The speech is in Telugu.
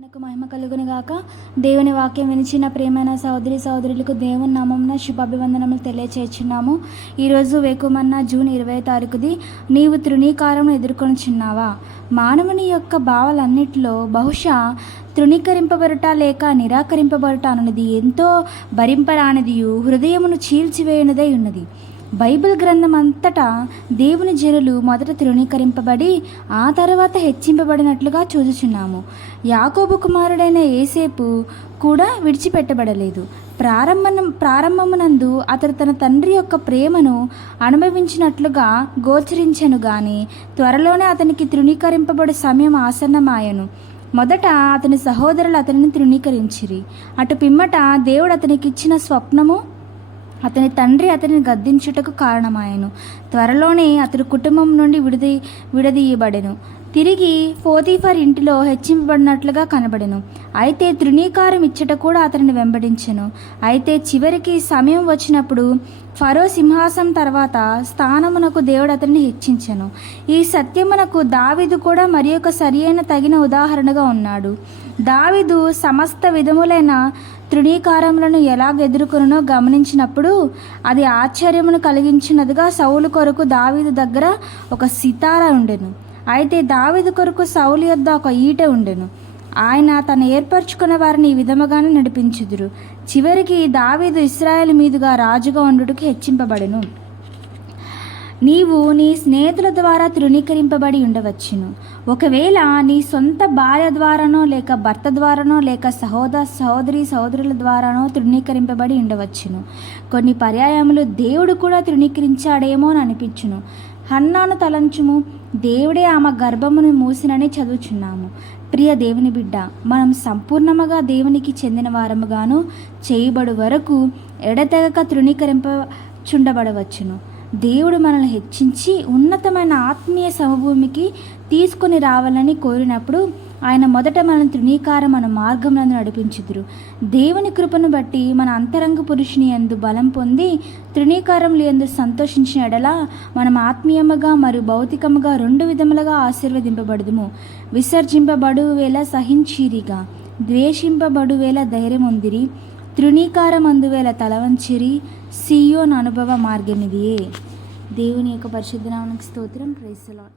మనకు మహిమ కలుగును గాక. దేవుని వాక్యం వినిచిన ప్రియమైన సహోదరులకు దేవుని నామమున శుభాభివందనములు తెలియచేస్తున్నాము. ఈరోజు వేకుమన్న జూన్ 20వ తారీఖుది. నీవు తృణీకారమును ఎదుర్కొనుచున్నావా? మానవుని యొక్క భావాలన్నిటిలో బహుశా తృణీకరింపబడుట లేక నిరాకరింపబడుట అన్నది ఎంతో భరింపరానిదియు హృదయమును చీల్చివేయనిదై ఉన్నది. బైబిల్ గ్రంథం అంతటా దేవుని జనులు మొదట తృణీకరింపబడి ఆ తర్వాత హెచ్చింపబడినట్లుగా చూచుచున్నాము. యాకోబు కుమారుడైన యోసేపు కూడా విడిచిపెట్టబడలేదు. ప్రారంభమునందు అతడు తన తండ్రి యొక్క ప్రేమను అనుభవించినట్లుగా గోచరించెను గాని త్వరలోనే అతనికి తృణీకరింపబడే సమయం ఆసన్నమాయెను. మొదట అతని సహోదరులు అతనిని తృణీకరించిరి. అటు పిమ్మట దేవుడు అతనికిచ్చిన స్వప్నము అతని తండ్రి అతనిని గద్దించుటకు కారణమాయెను. త్వరలోనే అతడు కుటుంబం నుండి విడదీయబడెను. తిరిగి పోతీఫర్ ఇంటిలో హెచ్చింపబడినట్లుగా కనబడెను. అయితే తృణీకారం ఇచ్చట కూడా అతనిని వెంబడించెను. అయితే చివరికి సమయం వచ్చినప్పుడు ఫరో సింహాసనం తర్వాత స్థానమునకు దేవుడు అతనిని హెచ్చించెను. ఈ సత్యమునకు దావీదు కూడా మరి ఒక సరియైన తగిన ఉదాహరణగా ఉన్నాడు. దావీదు సమస్త విధములైన తృణీకారములను ఎలాగెదుర్కొనో గమనించినప్పుడు అది ఆశ్చర్యమును కలిగించినదిగా సౌలు కొరకు దావీదు దగ్గర ఒక సితార ఉండెను. అయితే దావీదు కొరకు సౌలు యొద్ద ఒక ఈటె ఉండెను. ఆయన తను ఏర్పరచుకున్న వారిని ఈ విధముగానే నడిపించుదురు. చివరికి దావీదు ఇశ్రాయేలు మీదుగా రాజుగా ఉండుటకు హెచ్చింపబడెను. నీవు నీ స్నేహితుల ద్వారా తృణీకరింపబడి ఉండవచ్చును. ఒకవేళ నీ సొంత భార్య ద్వారానో లేక భర్త ద్వారానో లేక సహోదరుల ద్వారానో తృణీకరింపబడి ఉండవచ్చును. కొన్ని పర్యాయములు దేవుడు కూడా తృణీకరించాడేమో అని అనిపించును. హన్నాను తలంచుము, దేవుడే ఆమె గర్భమును మూసినని చదువుచున్నాము. ప్రియ దేవుని బిడ్డ, మనం సంపూర్ణముగా దేవునికి చెందిన వారముగాను చేయబడు వరకు ఎడతెగక తృణీకరింపచుండబడవచ్చును. దేవుడు మనల్ని హెచ్చించి ఉన్నతమైన ఆత్మీయ సమభూమికి తీసుకొని రావాలని కోరినప్పుడు ఆయన మొదట మన తృణీకారం మన మార్గంలో నడిపించుదురు. దేవుని కృపను బట్టి మన అంతరంగ పురుషుని యందు బలం పొంది తృణీకారములు యందు సంతోషించిన ఎడల మనం ఆత్మీయముగా మరియు భౌతికముగా రెండు విధములుగా ఆశీర్వదింపబడుదుము. విసర్జింపబడు వేళ సహించిరిగా, ద్వేషింపబడు వేళ ధైర్యం ఉందిరి, తృణీకారం అందువేళ తలవంచిరి. సియోను అనుభవ మార్గమిదియే. దేవుని యొక్క పరిశుద్ధ నామమునకు స్తోత్రం. Praise the lord.